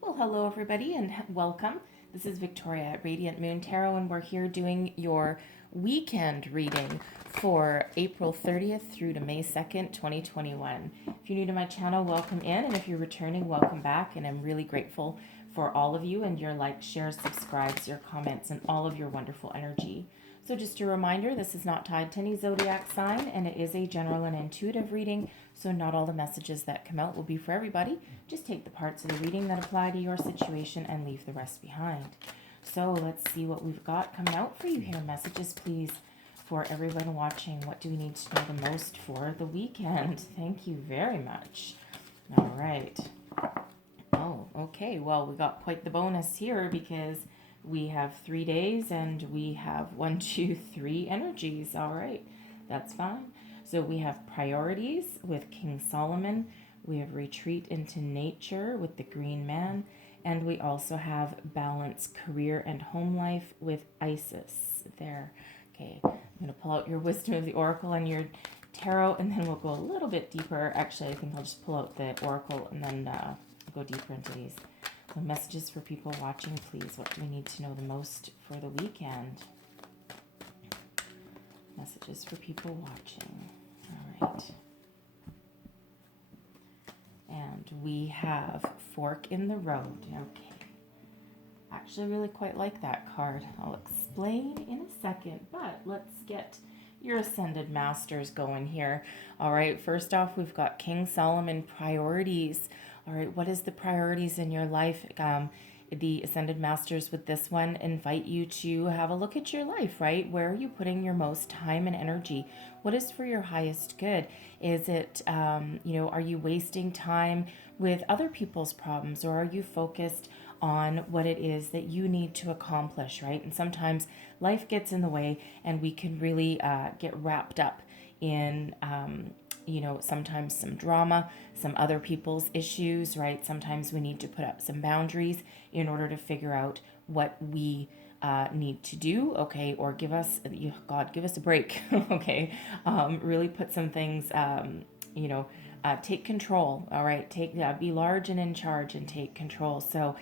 Well, hello everybody and welcome. This is Victoria at Radiant Moon Tarot, and we're here doing your weekend reading for April 30th through to May 2nd, 2021. If you're new to my channel, welcome in, and if you're returning, welcome back. And I'm really grateful for all of you and your likes, shares, subscribes, your comments, and all of your wonderful energy. So just a reminder, this is not tied to any zodiac sign, and it is a general and intuitive reading, so not all the messages that come out will be for everybody. Just take the parts of the reading that apply to your situation and leave the rest behind. So let's see what we've got coming out for you here. Messages, please, for everyone watching. What do we need to know the most for the weekend? Thank you very much. All right. Oh, okay. Well, we got quite the bonus here because we have 3 days and we have 1, 2, 3 energies. All right, that's fine. So we have priorities with King Solomon. We have retreat into nature with the Green Man. And we also have balance, career, and home life with Isis there. Okay, I'm going to pull out your Wisdom of the Oracle and your Tarot, and then we'll go a little bit deeper. Actually, I think I'll just pull out the Oracle and then go deeper into these. So messages for people watching, please. What do we need to know the most for the weekend? Messages for people watching. All right. And we have Fork in the Road. Okay. Actually, really quite like that card. I'll explain in a second, but let's get your Ascended Masters going here. All right, first off, we've got King Solomon priorities. All right, what is the priorities in your life? The Ascended Masters with this one invite you to have a look at your life, right? Where are you putting your most time and energy? What is for your highest good? Is it, are you wasting time with other people's problems, or are you focused on what it is that you need to accomplish, right? And sometimes life gets in the way and we can really get wrapped up in sometimes some drama, some other people's issues, right? Sometimes we need to put up some boundaries in order to figure out what we need to do, okay? Or give us a break, okay? Really put some things, take control, all right? Be large and in charge and take control. So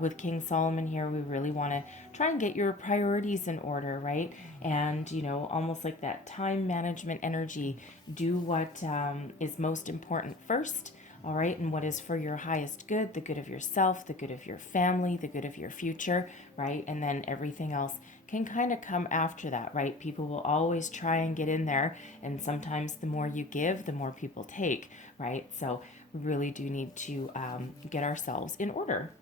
with King Solomon here, we really want to try and get your priorities in order, right? And, almost like that time management energy, do what is most important first, all right? And what is for your highest good, the good of yourself, the good of your family, the good of your future, right? And then everything else can kind of come after that, right? People will always try and get in there. And sometimes the more you give, the more people take, right? So we really do need to get ourselves in order.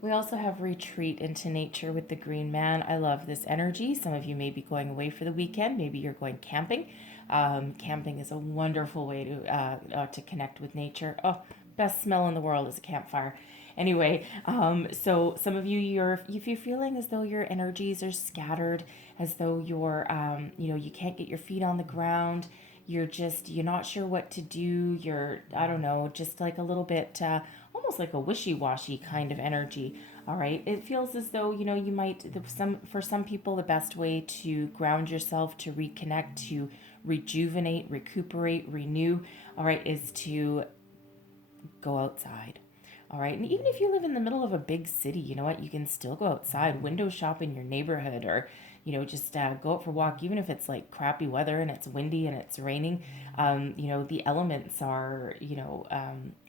We also have retreat into nature with the Green Man. I love this energy. Some of you may be going away for the weekend. Maybe you're going camping. Camping is a wonderful way to connect with nature. Oh, best smell in the world is a campfire. Anyway, so some of you, if you're feeling as though your energies are scattered, as though you can't get your feet on the ground, you're not sure what to do. I don't know, just like a little bit, almost like a wishy-washy kind of energy. All right. It feels as though, for some people, the best way to ground yourself, to reconnect, to rejuvenate, recuperate, renew, all right, is to go outside. All right. And even if you live in the middle of a big city, you know what? You can still go outside, window shop in your neighborhood, or, just go out for a walk, even if it's like crappy weather and it's windy and it's raining. The elements are,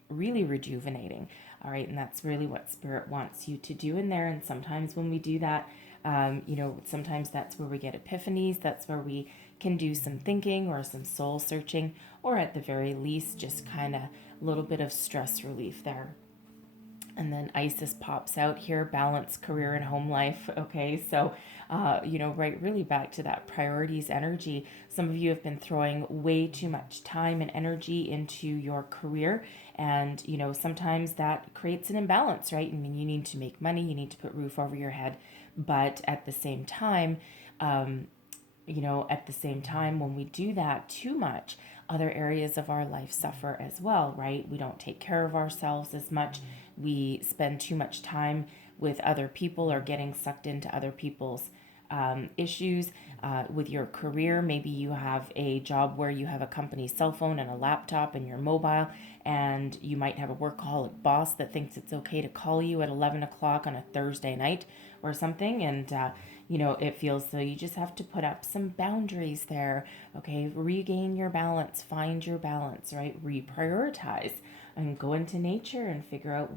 really rejuvenating. All right. And that's really what Spirit wants you to do in there. And sometimes when we do that, sometimes that's where we get epiphanies. That's where we can do some thinking or some soul searching, or at the very least, just kind of a little bit of stress relief there. And then Isis pops out here, balance, career, and home life. Okay, so, right, really back to that priorities energy. Some of you have been throwing way too much time and energy into your career. And, sometimes that creates an imbalance, right? I mean, you need to make money, you need to put roof over your head. But at the same time, when we do that too much, other areas of our life suffer as well, right? We don't take care of ourselves as much. We spend too much time with other people or getting sucked into other people's issues with your career. Maybe you have a job where you have a company cell phone and a laptop and you're mobile, and you might have a workaholic boss that thinks it's okay to call you at 11 o'clock on a Thursday night or something. And, it feels so you just have to put up some boundaries there. Okay. Regain your balance, find your balance, right? Reprioritize and go into nature and figure out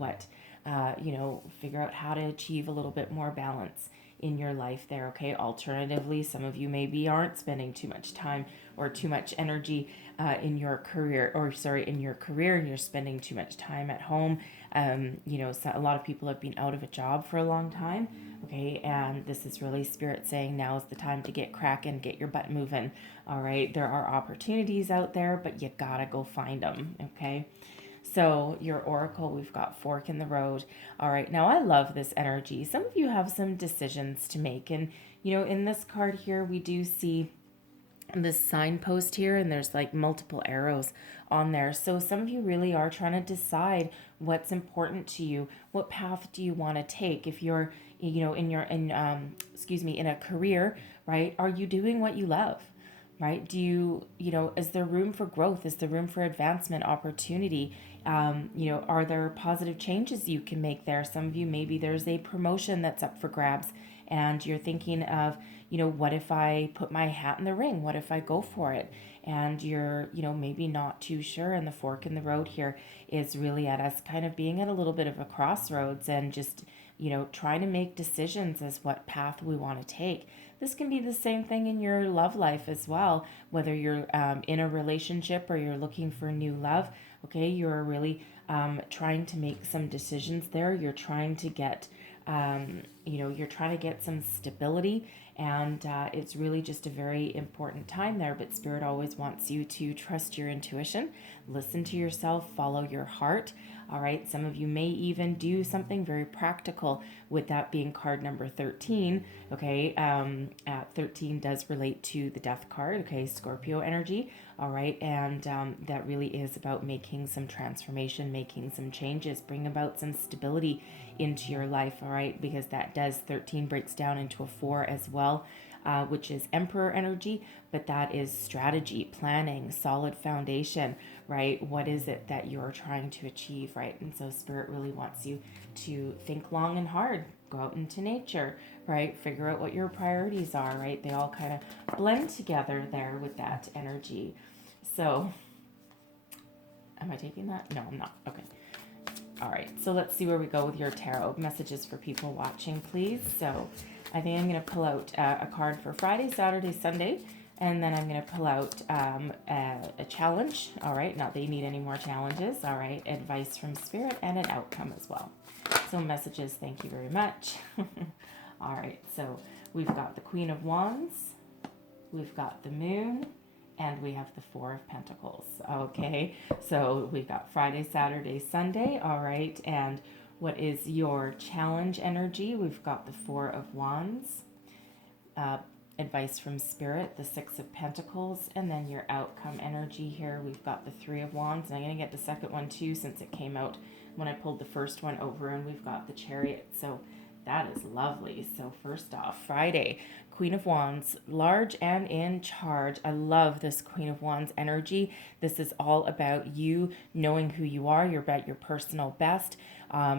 figure out how to achieve a little bit more balance in your life there. Okay. Alternatively, some of you maybe aren't spending too much time or too much energy in your career, and you're spending too much time at home. So a lot of people have been out of a job for a long time. Okay. And this is really Spirit saying now is the time to get cracking, get your butt moving. All right. There are opportunities out there, but you gotta go find them. Okay. So your oracle, we've got fork in the road. All right. Now I love this energy. Some of you have some decisions to make. And, in this card here, we do see this signpost here, and there's like multiple arrows on there. So some of you really are trying to decide what's important to you. What path do you want to take? If you're, in a career, right? Are you doing what you love? Right? Do you, is there room for growth? Is there room for advancement, opportunity? Are there positive changes you can make there? Some of you, maybe there's a promotion that's up for grabs and you're thinking of, what if I put my hat in the ring? What if I go for it? And you're, maybe not too sure. And the fork in the road here is really at us kind of being at a little bit of a crossroads and just, trying to make decisions as what path we want to take. This can be the same thing in your love life as well, whether you're in a relationship or you're looking for new love. Okay, you're really trying to make some decisions there. You're trying to get, some stability, and it's really just a very important time there. But Spirit always wants you to trust your intuition, listen to yourself, follow your heart. All right, some of you may even do something very practical with that being card number 13. Okay, 13 does relate to the death card. Okay, Scorpio energy. All right, and that really is about making some transformation, making some changes, bring about some stability into your life. All right, because that does 13 breaks down into a 4 as well. Which is Emperor energy, but that is strategy, planning, solid foundation, right? What is it that you're trying to achieve, right? And so Spirit really wants you to think long and hard, go out into nature, right? Figure out what your priorities are, right? They all kind of blend together there with that energy. So, am I taking that? No, I'm not. Okay. All right, so let's see where we go with your tarot. Messages for people watching, please. So I think I'm going to pull out a card for Friday, Saturday, Sunday, and then I'm going to pull out a challenge. All right, not that you need any more challenges. All right, advice from Spirit and an outcome as well. So messages, thank you very much. All right, so we've got the Queen of Wands, we've got the Moon, and we have the Four of Pentacles. Okay, so we've got Friday, Saturday, Sunday. All right, and what is your challenge energy? We've got the Four of Wands, advice from Spirit, the Six of Pentacles, and then your outcome energy here. We've got the Three of Wands, and I'm going to get the second one too since it came out when I pulled the first one over, and we've got the Chariot. So that is lovely. So first off, Friday, Queen of Wands, large and in charge. I love this Queen of Wands energy. This is all about you knowing who you are. You're about your personal best.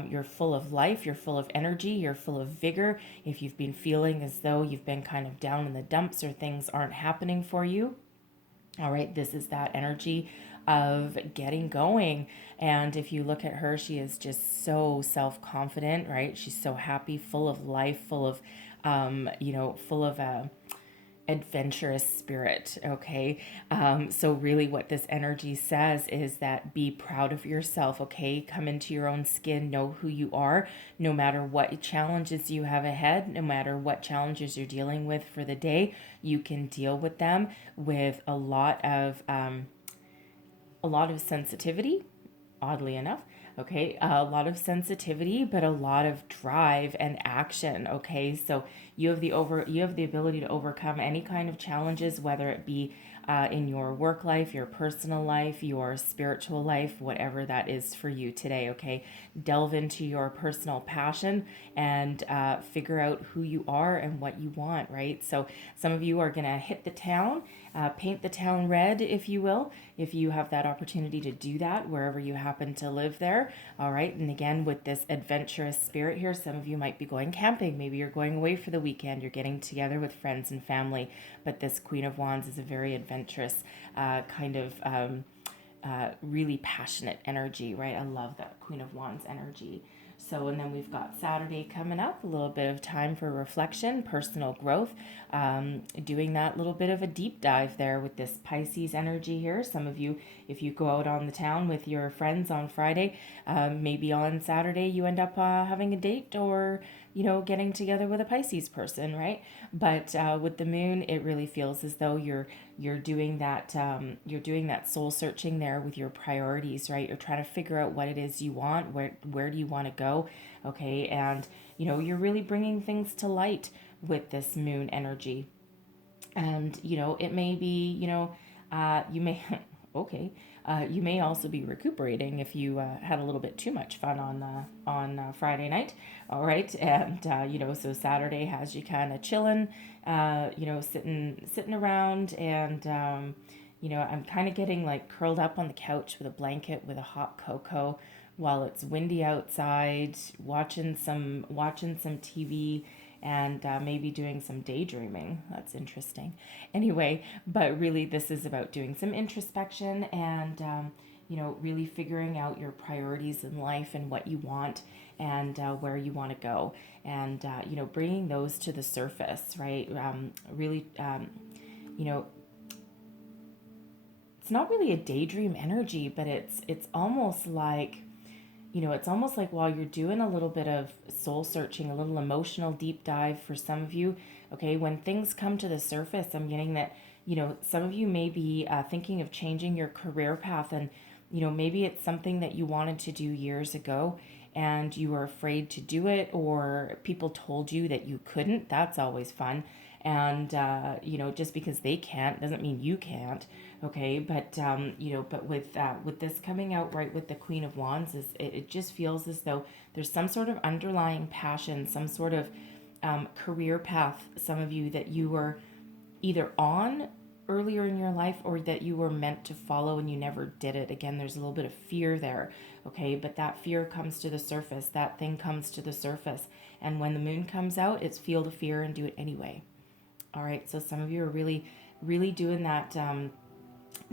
You're full of life. You're full of energy. You're full of vigor. If you've been feeling as though you've been kind of down in the dumps or things aren't happening for you, all right, this is that energy of getting going. And if you look at her, she is just so self-confident, right? She's so happy, full of life, full of full of a adventurous spirit. Okay. So really what this energy says is that be proud of yourself. Okay. Come into your own skin, know who you are, no matter what challenges you have ahead, no matter what challenges you're dealing with for the day, you can deal with them with a lot of sensitivity, oddly enough. Okay, a lot of sensitivity, but a lot of drive and action. Okay, so you have the ability to overcome any kind of challenges, whether it be in your work life, your personal life, your spiritual life, whatever that is for you today, okay? Delve into your personal passion and figure out who you are and what you want, right? So some of you are going to hit the town, paint the town red, if you will, if you have that opportunity to do that wherever you happen to live there, all right? And again, with this adventurous spirit here, some of you might be going camping. Maybe you're going away for the weekend. You're getting together with friends and family. But this Queen of Wands is a very adventurous kind of really passionate energy, right? I love that Queen of Wands energy. So, and then we've got Saturday coming up, a little bit of time for reflection, personal growth, doing that little bit of a deep dive there with this Pisces energy here. Some of you, if you go out on the town with your friends on Friday, maybe on Saturday you end up having a date or, you know, getting together with a Pisces person, right? But with the moon, it really feels as though you're doing that soul searching there with your priorities, right? You're trying to figure out what it is you want, where do you want to go, okay? And you know, you're really bringing things to light with this moon energy. And you know, it may be, you know, you may okay, you may also be recuperating if you had a little bit too much fun on Friday night. All right, and you know, so Saturday has you kind of chilling, you know, sitting around, and you know, I'm kind of getting like curled up on the couch with a blanket with a hot cocoa while it's windy outside, watching some TV, and maybe doing some daydreaming. That's interesting. Anyway, but really, this is about doing some introspection and, you know, really figuring out your priorities in life and what you want and where you want to go. And, you know, bringing those to the surface, right? Really, you know, it's not really a daydream energy, but it's almost like, you know, it's almost like while you're doing a little bit of soul searching, a little emotional deep dive for some of you, okay, when things come to the surface, I'm getting that, you know, some of you may be thinking of changing your career path, and, you know, maybe it's something that you wanted to do years ago and you were afraid to do it, or people told you that you couldn't. That's always fun. And, you know, just because they can't doesn't mean you can't. Okay, but you know, but with this coming out right with the Queen of Wands, it just feels as though there's some sort of underlying passion, some sort of career path. Some of you that you were either on earlier in your life or that you were meant to follow and you never did it. Again, there's a little bit of fear there. Okay, but that fear comes to the surface. That thing comes to the surface, and when the moon comes out, it's feel the fear and do it anyway. All right, so some of you are really doing that.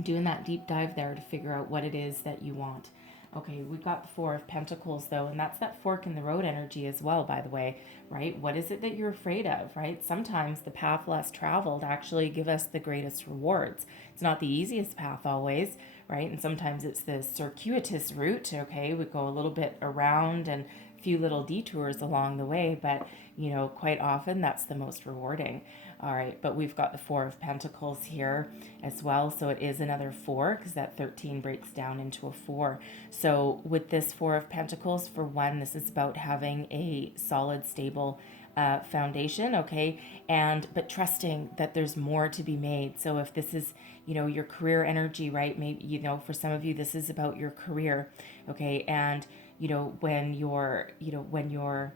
Doing that deep dive there to figure out what it is that you want. Okay, we've got the Four of Pentacles though, and that's that fork in the road energy as well, by the way, right? What is it that you're afraid of, right? Sometimes the path less traveled actually give us the greatest rewards. It's not the easiest path always, right? And sometimes it's the circuitous route, okay? We go a little bit around and a few little detours along the way, but you know, quite often that's the most rewarding. All right, but we've got the Four of Pentacles here as well. So it is another four because that 13 breaks down into a four. So with this Four of Pentacles, for one, this is about having a solid, stable foundation, okay? But trusting that there's more to be made. So if this is, you know, your career energy, right? Maybe, you know, for some of you, this is about your career, okay? And, you know, when you're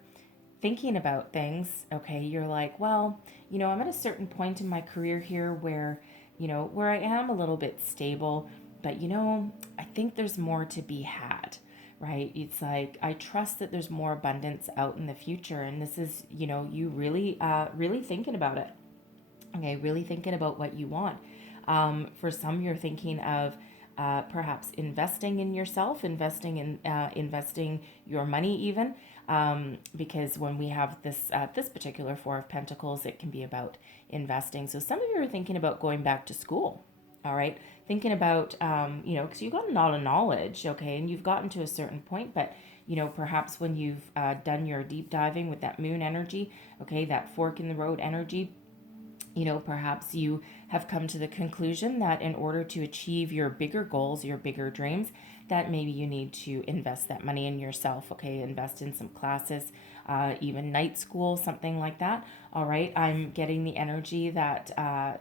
thinking about things, okay, you're like, well, you know, I'm at a certain point in my career here where, you know, where I am a little bit stable, but, you know, I think there's more to be had, right? It's like, I trust that there's more abundance out in the future. And this is, you know, you really thinking about it, okay, really thinking about what you want. For some, you're thinking of perhaps investing in yourself, investing your money even, because when we have this particular Four of Pentacles, it can be about investing. So some of you are thinking about going back to school, all right? Thinking about, you know, because you've got a lot of knowledge, okay, and you've gotten to a certain point, but, you know, perhaps when you've done your deep diving with that moon energy, okay, that fork in the road energy, you know, perhaps you have come to the conclusion that in order to achieve your bigger goals, your bigger dreams, that maybe you need to invest that money in yourself, okay? Invest in some classes, even night school, something like that. All right, I'm getting the energy that,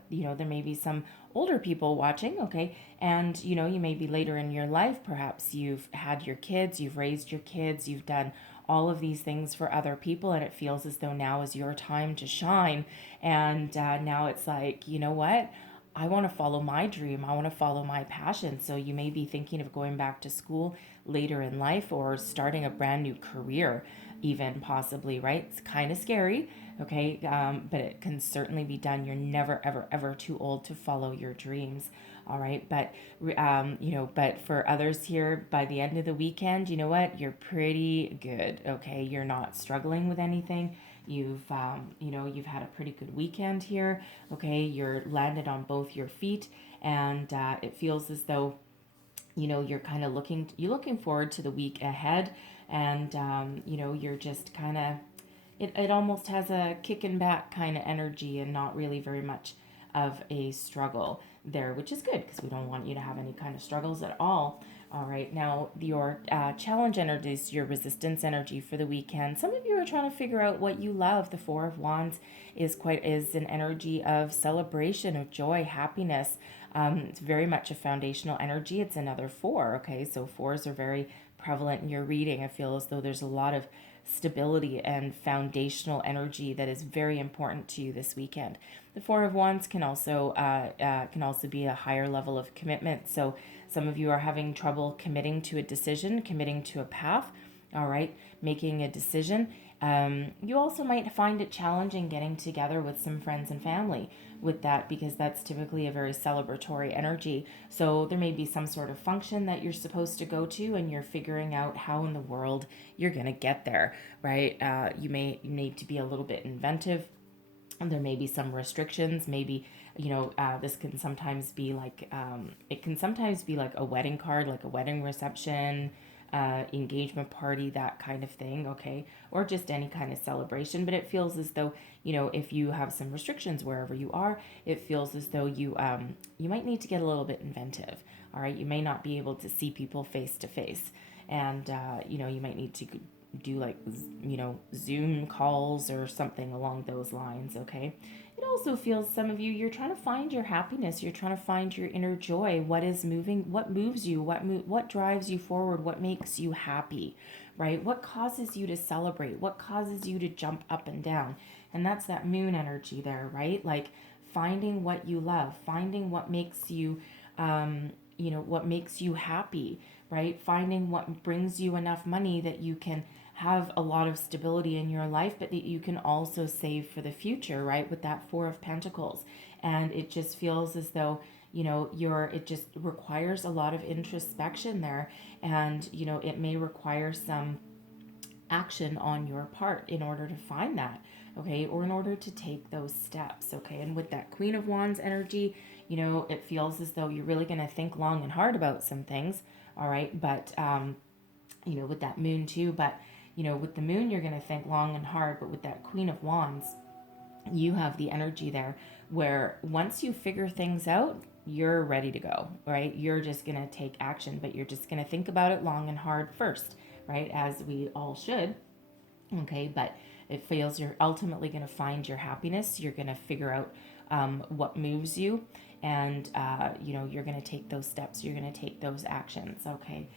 you know, there may be some older people watching, okay? And, you know, you may be later in your life, perhaps you've had your kids, you've raised your kids, you've done all of these things for other people, and it feels as though now is your time to shine. And now it's like, you know what? I want to follow my dream. I want to follow my passion. So you may be thinking of going back to school later in life or starting a brand new career, even possibly, right? It's kind of scary, okay? But it can certainly be done. You're never, ever, ever too old to follow your dreams. All right. But, you know, but for others here, by the end of the weekend, you know what? You're pretty good. Okay. You're not struggling with anything. You know, you've had a pretty good weekend here. Okay. You're landed on both your feet, and it feels as though, you know, you're looking forward to the week ahead, and you know, you're just kind of, it almost has a kicking back kind of energy and not really very much of a struggle there, which is good because we don't want you to have any kind of struggles at all. All right, now your challenge energy is your resistance energy for the weekend. Some of you are trying to figure out what you love. The Four of Wands is an energy of celebration, of joy, happiness. It's very much a foundational energy. It's another four. Okay, so fours are very prevalent in your reading. I feel as though there's a lot of stability and foundational energy that is very important to you this weekend. The Four of Wands can also be a higher level of commitment. So some of you are having trouble committing to a decision, committing to a path. All right, making a decision. You also might find it challenging getting together with some friends and family with that, because that's typically a very celebratory energy. So there may be some sort of function that you're supposed to go to, and you're figuring out how in the world you're going to get there, right? You may need to be a little bit inventive. And there may be some restrictions. Maybe, you know, this can sometimes be like, it can sometimes be like a wedding card, like a wedding reception, engagement party, that kind of thing, okay? Or just any kind of celebration. But it feels as though, you know, if you have some restrictions wherever you are, it feels as though you might need to get a little bit inventive, all right? You may not be able to see people face to face. And, you know, you might need to do like, you know, Zoom calls or something along those lines, okay? It also feels, some of you, you're trying to find your happiness, you're trying to find your inner joy. What is moving, what moves you, what drives you forward, what makes you happy, right? What causes you to celebrate, what causes you to jump up and down. And that's that moon energy there, right? Like finding what you love, finding what makes you you know, what makes you happy, right? Finding what brings you enough money that you can have a lot of stability in your life, but that you can also save for the future, right? With that Four of Pentacles. And it just feels as though, you know, it just requires a lot of introspection there. And, you know, it may require some action on your part in order to find that, okay? Or in order to take those steps, okay? And with that Queen of Wands energy, you know, it feels as though you're really going to think long and hard about some things, all right? But, you know, with that moon too, but, you know, with the moon, you're going to think long and hard, but with that Queen of Wands, you have the energy there where once you figure things out, you're ready to go, right? You're just going to take action, but you're just going to think about it long and hard first, right? As we all should, okay? But it feels you're ultimately going to find your happiness. You're going to figure out what moves you, and, you know, you're going to take those steps. You're going to take those actions, okay?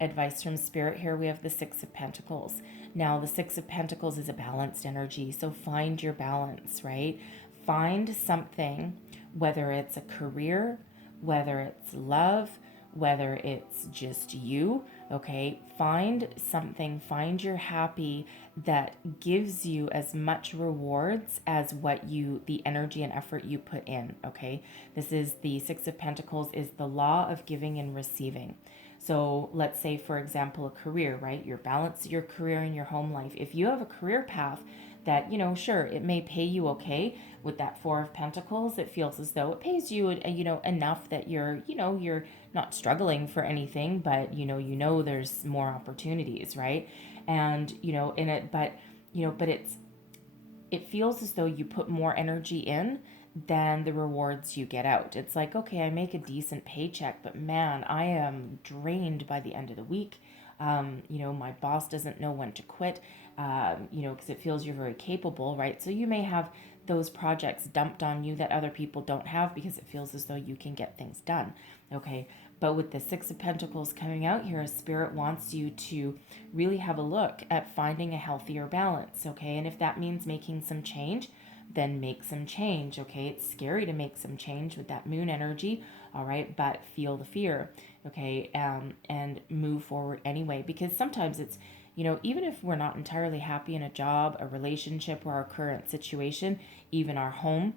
Advice from Spirit here, we have the Six of Pentacles. Now, the Six of Pentacles is a balanced energy, so find your balance, right? Find something, whether it's a career, whether it's love, whether it's just you, okay? Find something, find your happy that gives you as much rewards as the energy and effort you put in, okay? This is the Six of Pentacles, is the law of giving and receiving. So let's say, for example, a career, right? Your balance, your career and your home life. If you have a career path that, you know, sure, it may pay you okay. With that Four of Pentacles, it feels as though it pays you, you know, enough that you're, you know, you're not struggling for anything, but, you know, there's more opportunities, right? And, you know, in it, but, you know, but it feels as though you put more energy in than the rewards you get out. It's like, okay, I make a decent paycheck, but man, I am drained by the end of the week. You know, my boss doesn't know when to quit, you know, because it feels you're very capable, right? So you may have those projects dumped on you that other people don't have because it feels as though you can get things done. Okay. But with the Six of Pentacles coming out here, Spirit wants you to really have a look at finding a healthier balance. Okay. And if that means making some change, then make some change. Okay. It's scary to make some change with that moon energy. All right. But feel the fear. Okay. And move forward anyway, because sometimes it's, you know, even if we're not entirely happy in a job, a relationship, or our current situation, even our home,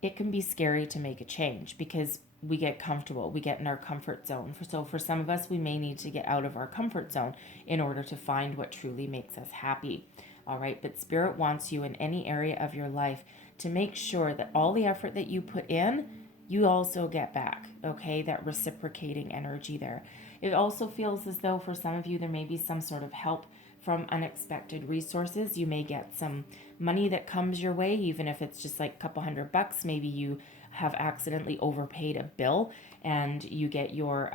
it can be scary to make a change because we get comfortable. We get in our comfort zone. So for some of us, we may need to get out of our comfort zone in order to find what truly makes us happy. All right. But Spirit wants you in any area of your life to make sure that all the effort that you put in, you also get back. Okay. That reciprocating energy there. It also feels as though for some of you, there may be some sort of help from unexpected resources. You may get some money that comes your way, even if it's just like a couple $100. Maybe you have accidentally overpaid a bill and you get your,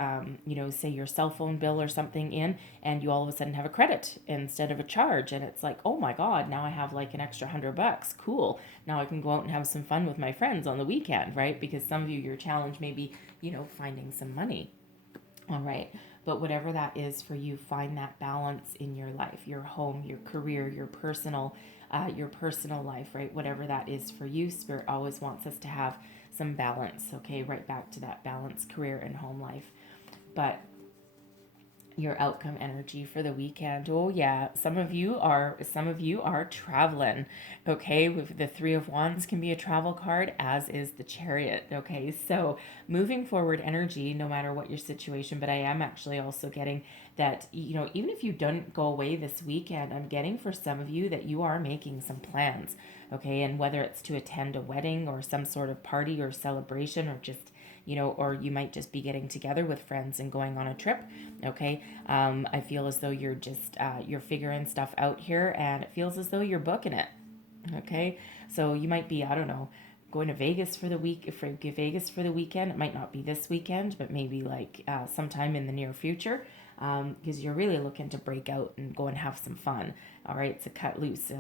say your cell phone bill or something in, and you all of a sudden have a credit instead of a charge. And it's like, oh my God, now I have like an extra $100. Cool. Now I can go out and have some fun with my friends on the weekend, right? Because some of you, your challenge may be, finding some money. All right. But whatever that is for you, find that balance in your life, your home, your career, your personal life, right? Whatever that is for you, Spirit always wants us to have some balance. Okay. Right back to that balanced career and home life. But your outcome energy for the weekend. Oh yeah, some of you are traveling. Okay, with the Three of Wands can be a travel card, as is the Chariot. Okay, so moving forward energy, no matter what your situation. But I am actually also getting that, even if you don't go away this weekend, I'm getting for some of you that you are making some plans. Okay, and whether it's to attend a wedding or some sort of party or celebration, or just or you might just be getting together with friends and going on a trip. Okay. I feel as though you're just, you're figuring stuff out here, and it feels as though you're booking it. Okay. So you might be, I don't know, going to Vegas for the weekend. It might not be this weekend, but maybe like sometime in the near future, because you're really looking to break out and go and have some fun. All right. So cut loose.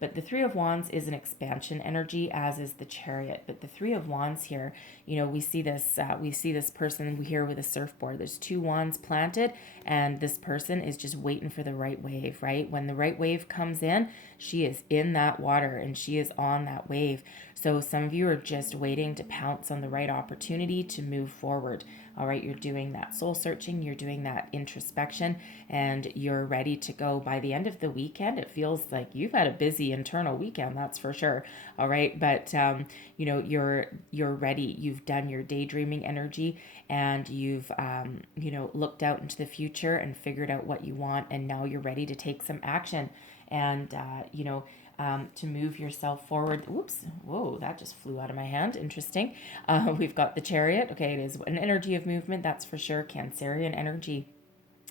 But the Three of Wands is an expansion energy, as is the Chariot. But the Three of Wands here, we see this person here with a surfboard. There's two wands planted, and this person is just waiting for the right wave, right? When the right wave comes in, she is in that water and she is on that wave. So some of you are just waiting to pounce on the right opportunity to move forward. All right, you're doing that soul searching, you're doing that introspection, and you're ready to go by the end of the weekend. It feels like you've had a busy internal weekend, that's for sure. All right, but you're ready. You've done your daydreaming energy, and you've looked out into the future and figured out what you want, and now you're ready to take some action and to move yourself forward. Whoops. Whoa, that just flew out of my hand. Interesting. We've got the Chariot. Okay, it is an energy of movement, that's for sure. Cancerian energy.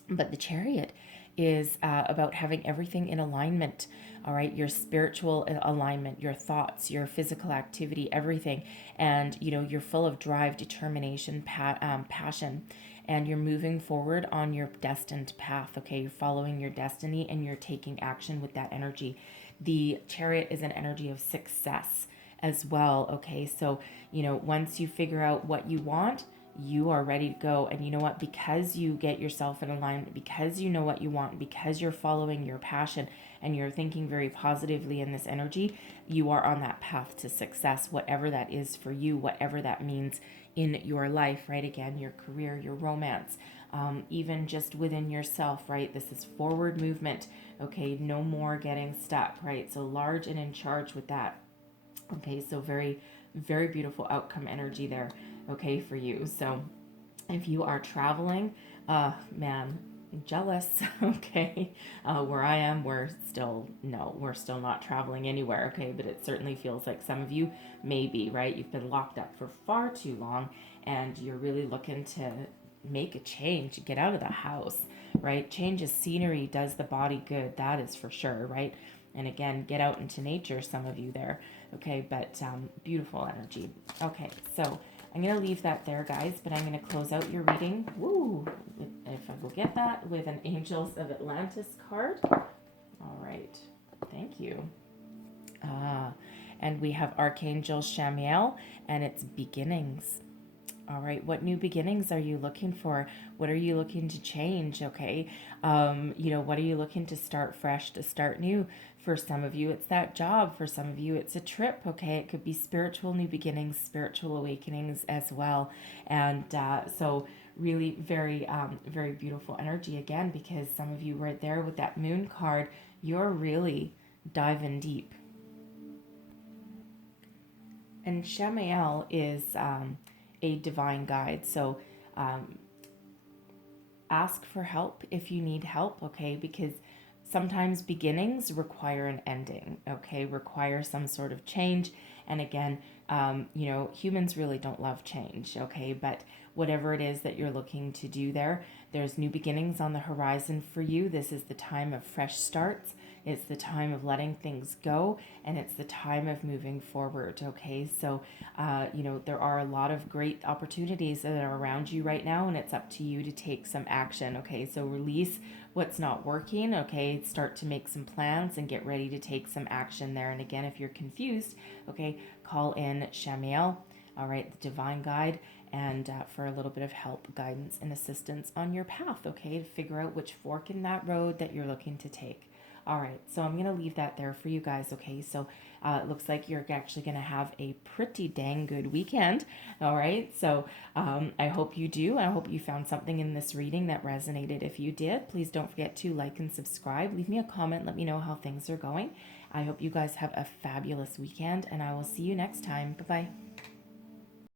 But the Chariot is about having everything in alignment. All right, your spiritual alignment, your thoughts, your physical activity, everything. And, you're full of drive, determination, passion. And you're moving forward on your destined path. Okay, you're following your destiny and you're taking action with that energy. The Chariot is an energy of success as well. Okay, so once you figure out what you want, you are ready to go. And you know what? Because you get yourself in alignment, because you know what you want, because you're following your passion and you're thinking very positively in this energy, you are on that path to success, whatever that is for you, whatever that means in your life, right? Again, your career, your romance, even just within yourself, right? This is forward movement. Okay, no more getting stuck, right? So large and in charge with that. Okay, so very, very beautiful outcome energy there, okay, for you. So if you are traveling, man, jealous. Okay, where I am, we're still not traveling anywhere. Okay, but it certainly feels like some of you may be, right? You've been locked up for far too long, and you're really looking to make a change, get out of the house, right? Change of scenery does the body good, that is for sure, right? And again, get out into nature, some of you there. Okay, but beautiful energy. Okay, so I'm going to leave that there, guys, but I'm going to close out your reading. Woo! If I will get that with an Angels of Atlantis card. All right. Thank you. Ah, and we have Archangel Shamiel, and it's beginnings. All right, what new beginnings are you looking for? What are you looking to change? Okay, what are you looking to start fresh, to start new? For some of you, it's that job. For some of you, it's a trip. Okay, it could be spiritual new beginnings, spiritual awakenings as well. And so, really, very beautiful energy again, because some of you right there with that moon card, you're really diving deep. And Shamael is a divine guide. So ask for help if you need help, okay? Because sometimes beginnings require an ending, okay? Require some sort of change. And again, humans really don't love change, okay? But whatever it is that you're looking to do there, there's new beginnings on the horizon for you. This is the time of fresh starts. It's the time of letting things go, and it's the time of moving forward, okay? So, there are a lot of great opportunities that are around you right now, and it's up to you to take some action, okay? So release what's not working, okay? Start to make some plans and get ready to take some action there. And again, if you're confused, okay, call in Shamiel, all right, the divine guide, and for a little bit of help, guidance, and assistance on your path, okay, to figure out which fork in that road that you're looking to take. All right, so I'm going to leave that there for you guys, okay? So it looks like you're actually going to have a pretty dang good weekend, all right? So I hope you do. I hope you found something in this reading that resonated. If you did, please don't forget to like and subscribe. Leave me a comment. Let me know how things are going. I hope you guys have a fabulous weekend, and I will see you next time. Bye-bye.